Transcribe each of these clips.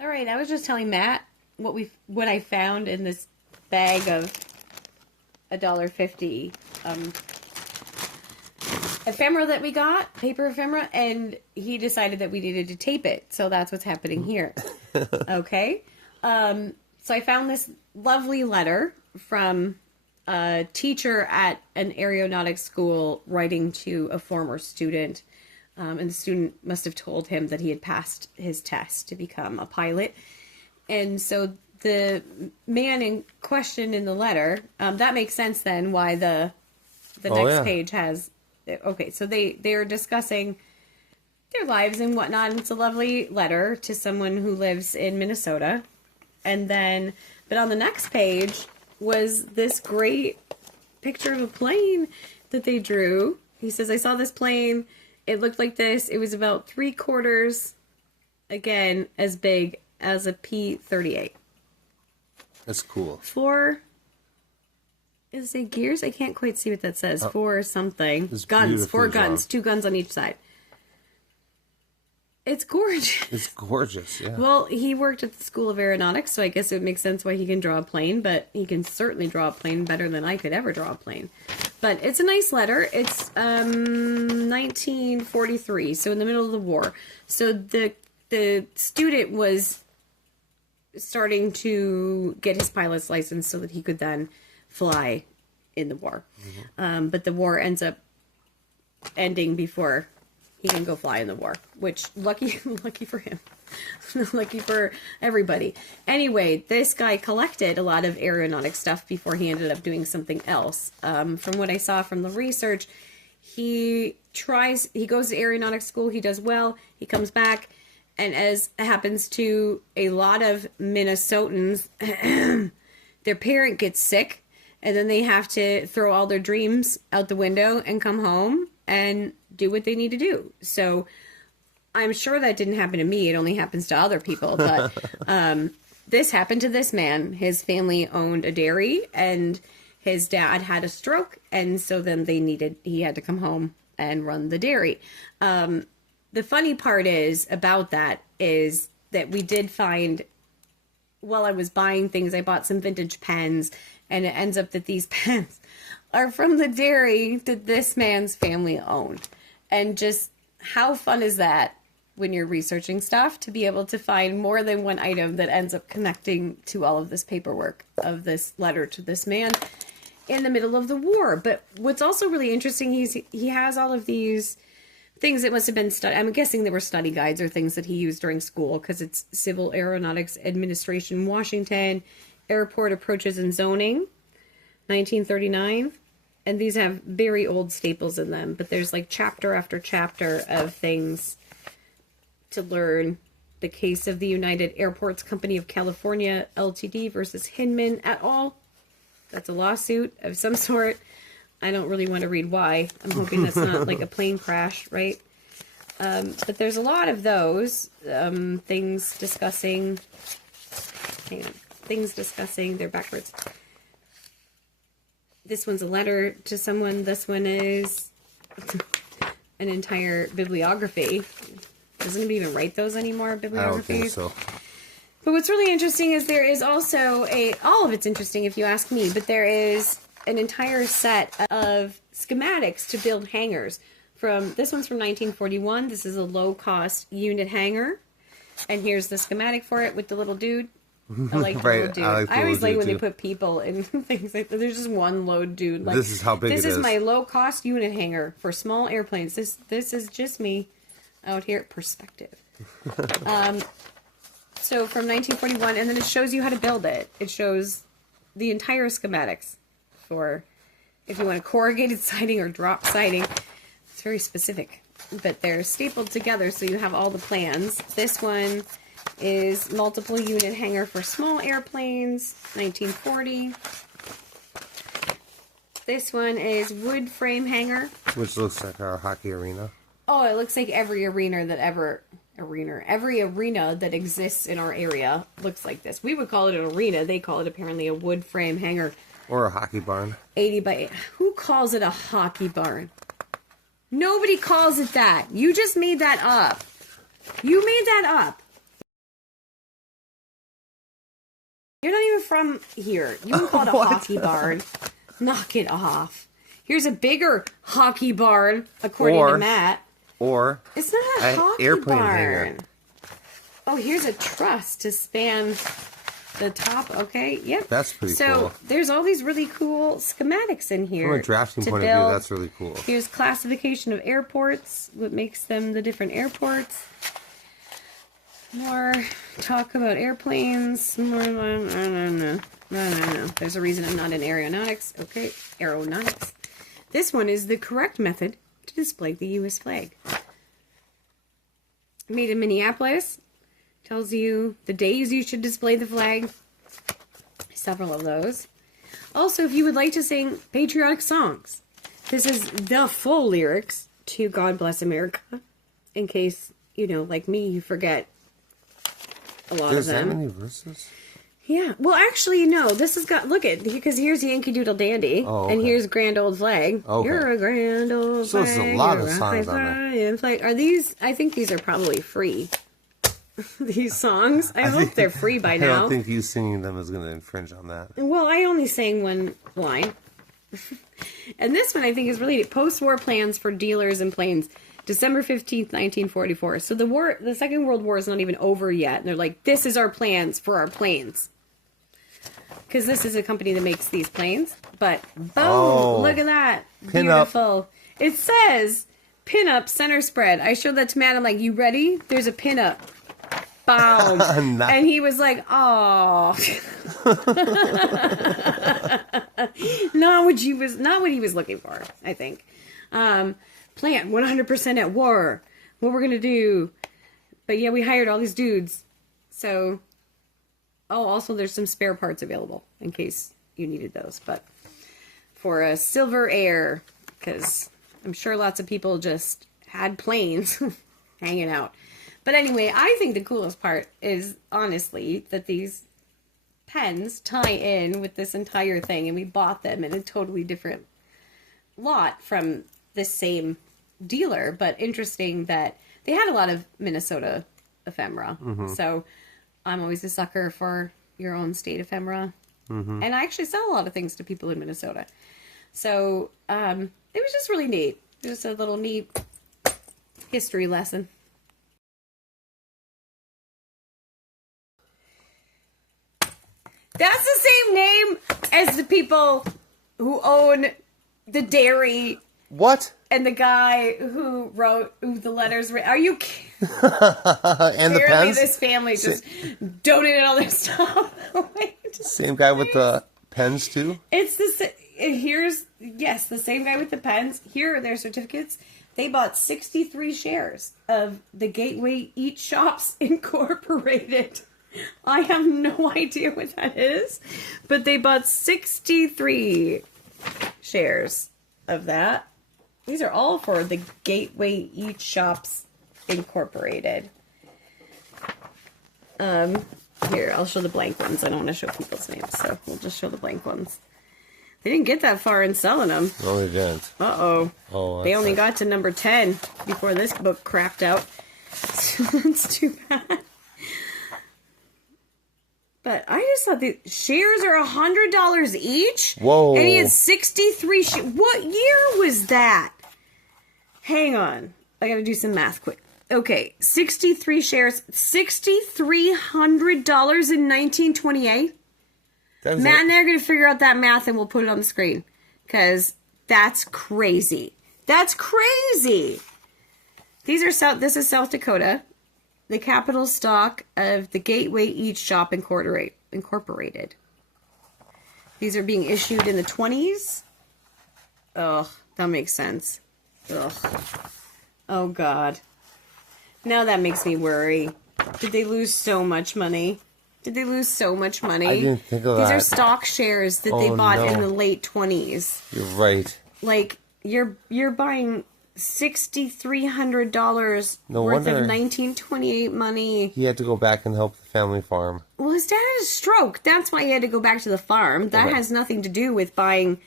All right, I was just telling Matt what I found in this bag of $1.50 ephemera that we got, paper ephemera, and he decided that we needed to tape it. So that's what's happening here. Okay. So I found this lovely letter from a teacher at an aeronautics school writing to a former student. And the student must have told him that he had passed his test to become a pilot. And so the man in question in the letter, that makes sense then why the next page has, okay, so they are discussing their lives and whatnot. And it's a lovely letter to someone who lives in Minnesota. And then, but on the next page was this great picture of a plane that they drew. He says, I saw this plane. It looked like this. It was about 3/4, again, as big as a P-38. That's cool. Is it gears? I can't quite see what that says. Oh, for something. Guns. 4 guns. 2 guns on each side. It's gorgeous. It's gorgeous, yeah. Well, he worked at the School of Aeronautics, so I guess it makes sense why he can draw a plane, but he can certainly draw a plane better than I could ever draw a plane. But it's a nice letter. It's 1943, so in the middle of the war. So the student was starting to get his pilot's license so that he could then fly in the war. Mm-hmm. But the war ends up ending before he can go fly in the war, which lucky for him. Lucky for everybody. Anyway, this guy collected a lot of aeronautic stuff before he ended up doing something else. From what I saw from the research, he goes to aeronautics school, he does well, he comes back, and as happens to a lot of Minnesotans, their parent gets sick, and then they have to throw all their dreams out the window and come home and do what they need to do. So I'm sure that didn't happen to me. It only happens to other people. But this happened to this man. His family owned a dairy, and his dad had a stroke, and so then he had to come home and run the dairy. The funny part about that is that we did find, while I was buying things, I bought some vintage pens, and it ends up that these pens are from the dairy that this man's family owned. And just how fun is that when you're researching stuff to be able to find more than one item that ends up connecting to all of this paperwork of this letter to this man in the middle of the war. But what's also really interesting, he has all of these things that must have been I'm guessing they were study guides or things that he used during school, because it's Civil Aeronautics Administration, Washington, Airport Approaches and Zoning, 1939. And these have very old staples in them, but there's like chapter after chapter of things to learn. The case of the United Airports Company of California, Ltd. Versus Hinman et al. That's a lawsuit of some sort. I don't really want to read why. I'm hoping that's not like a plane crash, right? But there's a lot of those things discussing. Hang on. Things discussing. They're backwards. This one's a letter to someone. This one is an entire bibliography. Doesn't it even write those anymore, bibliographies? I don't think so. But what's really interesting is there is also all of it's interesting if you ask me, but there is an entire set of schematics to build hangars. This one's from 1941. This is a low-cost unit hangar. And here's the schematic for it with the little dude. I like the little dude. I always like when they put people in things like that. There's just one low dude. Like, this is how big it is. This is my low-cost unit hangar for small airplanes. This is just me out here. Perspective. So from 1941, and then it shows you how to build it. It shows the entire schematics for if you want a corrugated siding or drop siding. It's very specific, but they're stapled together, so you have all the plans. This one is multiple unit hangar for small airplanes, 1940. This one is wood frame hangar, which looks like our hockey arena. Oh, it looks like every arena that exists in our area looks like this. We would call it an arena. They call it apparently a wood frame hangar. Or a hockey barn. 80 by 8. Who calls it a hockey barn? Nobody calls it that. You just made that up. You made that up. You're not even from here. You can call it a What? hockey barn. Knock it off. Here's a bigger hockey barn, according to Matt. Or It's not a an hockey airplane barn. hangar. Oh, here's a truss to span the top. Okay, yep. That's pretty so, cool. there's all these really cool schematics in here. From a drafting to point build. of view, that's really cool. Here's classification of airports, what makes them the different airports. More talk about airplanes. More, I don't know. There's a reason I'm not in aeronautics. Okay, aeronautics. This one is the correct method to display the U.S. flag. Made in Minneapolis. Tells you the days you should display the flag. Several of those. Also, if you would like to sing patriotic songs, this is the full lyrics to God Bless America. In case, like me, you forget a lot There's of them. that many verses? Yeah. Well, actually, no. This has got, look at, because here's Yankee Doodle Dandy. Oh, okay. And here's Grand Old Flag. Okay. You're a grand old So flag. there's a lot you're of a songs on there. flying flag. Are these, I think these are probably free. These songs. I hope they're free by I now. don't think you singing them is going to infringe on that. Well, I only sang one line. And this one I think is related. Post-war plans for dealers and planes. December 15th, 1944. So the Second World War is not even over yet. And they're like, this is our plans for our planes. Because this is a company that makes these planes. But, boom, look at that. Pin up. Beautiful. It says, pin up, center spread. I showed that to Matt. I'm like, you ready? There's a pin up. Boom. Nice. And he was like, oh. not what he was looking for, I think. Plant 100% at war. What we're going to do. But yeah, we hired all these dudes. So, also there's some spare parts available in case you needed those. But for a Silver Air, because I'm sure lots of people just had planes hanging out. But anyway, I think the coolest part is, honestly, that these pens tie in with this entire thing, and we bought them in a totally different lot from the same dealer, but interesting that they had a lot of Minnesota ephemera. Mm-hmm. So I'm always a sucker for your own state ephemera. Mm-hmm. And I actually sell a lot of things to people in Minnesota. So it was just really neat. Just a little neat history lesson. That's the same name as the people who own the dairy. What? And the guy who wrote the letters. Are you kidding? And the Apparently pens? this family just donated all their stuff. Same guy with the pens, too? It's the the same guy with the pens. Here are their certificates. They bought 63 shares of the Gateway Eat Shops Incorporated. I have no idea what that is, but they bought 63 shares of that. These are all for the Gateway Eat Shops Incorporated. Here, I'll show the blank ones. I don't want to show people's names, so we'll just show the blank ones. They didn't get that far in selling them. No, they didn't. Uh-oh. Oh, they only got to number 10 before this book crapped out. That's too bad. But I just thought the shares are $100 each. Whoa. And he had 63 shares. What year was that? Hang on. I gotta do some math quick. Okay, 63 shares. $6,300 in 1928. Matt and I are going to figure out that math and we'll put it on the screen. Because that's crazy. That's crazy. This is South Dakota. The capital stock of the Gateway Eat Shop Incorporated. These are being issued in the 20s. Ugh, that makes sense. Ugh. Oh, God. Now that makes me worry. Did they lose so much money? I didn't think of that. These are stock shares that they bought in the late 20s. You're right. Like, you're buying $6,300 worth of 1928 money. He had to go back and help the family farm. Well, his dad had a stroke. That's why he had to go back to the farm. That has nothing to do with buying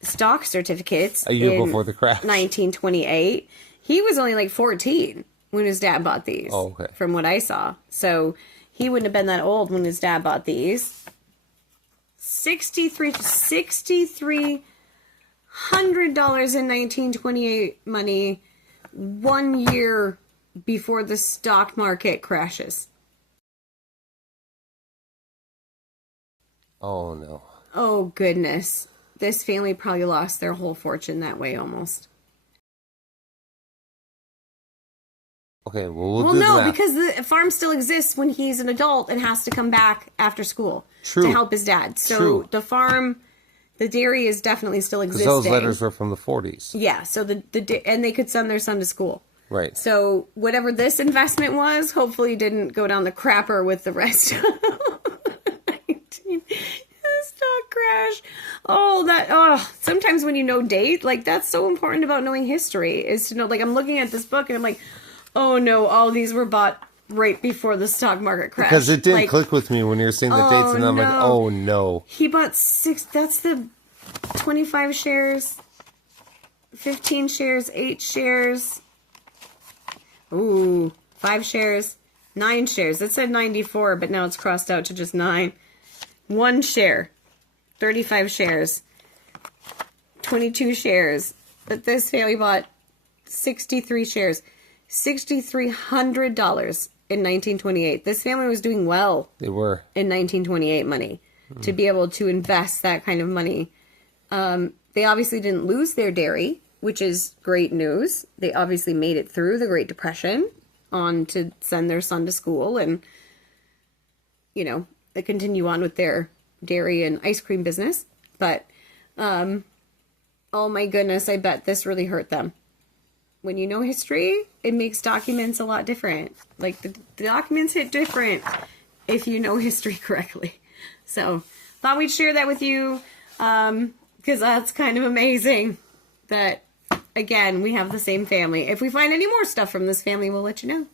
stock certificates. A year before the crash. 1928. He was only like 14 when his dad bought these. Oh, okay. From what I saw. So he wouldn't have been that old when his dad bought these. $6,300 in 1928 money 1 year before the stock market crashes. Oh, no. Oh, goodness. This family probably lost their whole fortune that way almost. Okay, well, Well, do no, that. because the farm still exists when he's an adult and has to come back after school True. to help his dad. So True. the farm, the dairy is definitely still Because existing. those letters were from the 40s. Yeah, so and they could send their son to school. Right. So whatever this investment was, hopefully didn't go down the crapper with the rest. 19 stock crash. Sometimes when you know date, like that's so important about knowing history is to know, like I'm looking at this book and I'm like, oh no, all these were bought right before the stock market crash. Because it didn't like, click with me when you were seeing the dates, and I'm like, oh no. He bought 6, that's the 25 shares, 15 shares, 8 shares. Ooh, 5 shares, 9 shares. It said 94, but now it's crossed out to just 9. 1 share, 35 shares, 22 shares. But this family bought 63 shares, $6,300 in 1928. This family was doing well. They were. In 1928 money. To be able to invest that kind of money. They obviously didn't lose their dairy, which is great news. They obviously made it through the Great Depression on to send their son to school and, they continue on with their dairy and ice cream business. But, oh my goodness, I bet this really hurt them. When you know history, it makes documents a lot different. Like, the documents hit different if you know history correctly. So, thought we'd share that with you, because that's kind of amazing that, again, we have the same family. If we find any more stuff from this family, we'll let you know.